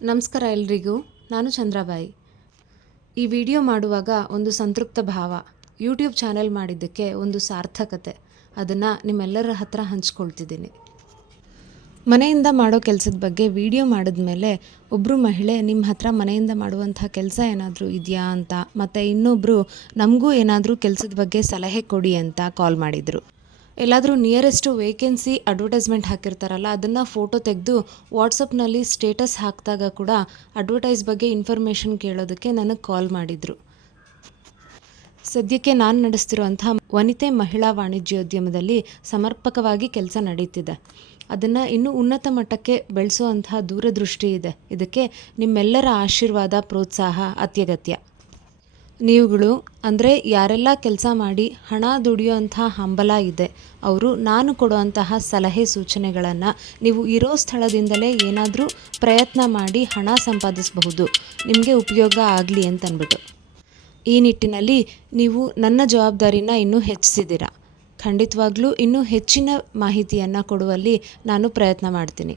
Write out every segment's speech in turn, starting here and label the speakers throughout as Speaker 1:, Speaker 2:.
Speaker 1: ನಮಸ್ಕಾರ ಎಲ್ರಿಗೂ. ನಾನು ಚಂದ್ರಬಾಯಿ. ಈ ವಿಡಿಯೋ ಮಾಡುವಾಗ ಒಂದು ಸಂತೃಪ್ತ ಭಾವ. ಯೂಟ್ಯೂಬ್ ಚಾನೆಲ್ ಮಾಡಿದ್ದಕ್ಕೆ ಒಂದು ಸಾರ್ಥಕತೆ. ಅದನ್ನು ನಿಮ್ಮೆಲ್ಲರ ಹತ್ರ ಹಂಚ್ಕೊಳ್ತಿದ್ದೀನಿ. ಮನೆಯಿಂದ ಮಾಡೋ ಕೆಲಸದ ಬಗ್ಗೆ ವಿಡಿಯೋ ಮಾಡಿದ ಮೇಲೆ ಒಬ್ಬರು ಮಹಿಳೆ ನಿಮ್ಮ ಹತ್ರ ಮನೆಯಿಂದ ಮಾಡುವಂಥ ಕೆಲಸ ಏನಾದರೂ ಇದೆಯಾ ಅಂತ ಮತ್ತು ಇನ್ನೊಬ್ಬರು ನಮಗೂ ಏನಾದರೂ ಕೆಲಸದ ಬಗ್ಗೆ ಸಲಹೆ ಕೊಡಿ ಅಂತ ಕಾಲ್ ಮಾಡಿದರು. ಎಲ್ಲಾದರೂ ನಿಯರೆಸ್ಟು ವೇಕೆನ್ಸಿ ಅಡ್ವರ್ಟೈಸ್ಮೆಂಟ್ ಹಾಕಿರ್ತಾರಲ್ಲ, ಅದನ್ನು ಫೋಟೋ ತೆಗೆದು ವಾಟ್ಸಪ್ನಲ್ಲಿ ಸ್ಟೇಟಸ್ ಹಾಕಿದಾಗ ಕೂಡ ಅಡ್ವರ್ಟೈಸ್ ಬಗ್ಗೆ ಇನ್ಫಾರ್ಮೇಷನ್ ಕೇಳೋದಕ್ಕೆ ನನಗೆ ಕಾಲ್ ಮಾಡಿದರು. ಸದ್ಯಕ್ಕೆ ನಾನು ನಡೆಸ್ತಿರುವಂತಹ ವನಿತೆ ಮಹಿಳಾ ವಾಣಿಜ್ಯೋದ್ಯಮದಲ್ಲಿ ಸಮರ್ಪಕವಾಗಿ ಕೆಲಸ ನಡೀತಿದೆ. ಅದನ್ನು ಇನ್ನೂ ಉನ್ನತ ಮಟ್ಟಕ್ಕೆ ಬೆಳೆಸುವಂತಹ ದೂರದೃಷ್ಟಿ ಇದೆ. ಇದಕ್ಕೆ ನಿಮ್ಮೆಲ್ಲರ ಆಶೀರ್ವಾದ, ಪ್ರೋತ್ಸಾಹ, ಅತ್ಯಗತ್ಯ. ನೀವುಗಳು, ಅಂದರೆ ಯಾರೆಲ್ಲ ಕೆಲಸ ಮಾಡಿ ಹಣ ದುಡಿಯುವಂತಹ ಹಂಬಲ ಇದೆ, ಅವರು ನಾನು ಕೊಡುವಂತಹ ಸಲಹೆ ಸೂಚನೆಗಳನ್ನು ನೀವು ಇರೋ ಸ್ಥಳದಿಂದಲೇ ಏನಾದರೂ ಪ್ರಯತ್ನ ಮಾಡಿ ಹಣ ಸಂಪಾದಿಸಬಹುದು. ನಿಮಗೆ ಉಪಯೋಗ ಆಗಲಿ ಅಂತನ್ಬಿಟ್ಟು. ಈ ನಿಟ್ಟಿನಲ್ಲಿ ನೀವು ನನ್ನ ಜವಾಬ್ದಾರಿನ ಇನ್ನೂ ಹೆಚ್ಚಿಸಿದ್ದೀರಾ. ಖಂಡಿತವಾಗ್ಲೂ ಇನ್ನೂ ಹೆಚ್ಚಿನ ಮಾಹಿತಿಯನ್ನು ಕೊಡುವಲ್ಲಿ ನಾನು ಪ್ರಯತ್ನ ಮಾಡ್ತೀನಿ.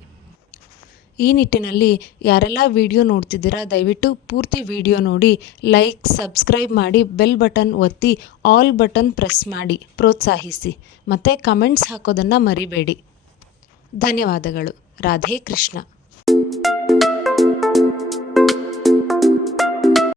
Speaker 1: ಈ ನಿಟ್ಟಿನಲ್ಲಿ ಯಾರೆಲ್ಲ ವಿಡಿಯೋ ನೋಡ್ತಿದ್ದೀರಾ, ದಯವಿಟ್ಟು ಪೂರ್ತಿ ವಿಡಿಯೋ ನೋಡಿ, ಲೈಕ್, ಸಬ್ಸ್ಕ್ರೈಬ್ ಮಾಡಿ, ಬೆಲ್ ಬಟನ್ ಒತ್ತಿ, ಆಲ್ ಬಟನ್ ಪ್ರೆಸ್ ಮಾಡಿ, ಪ್ರೋತ್ಸಾಹಿಸಿ. ಮತ್ತು ಕಮೆಂಟ್ಸ್ ಹಾಕೋದನ್ನು ಮರಿಬೇಡಿ. ಧನ್ಯವಾದಗಳು. ರಾಧೆ ಕೃಷ್ಣ.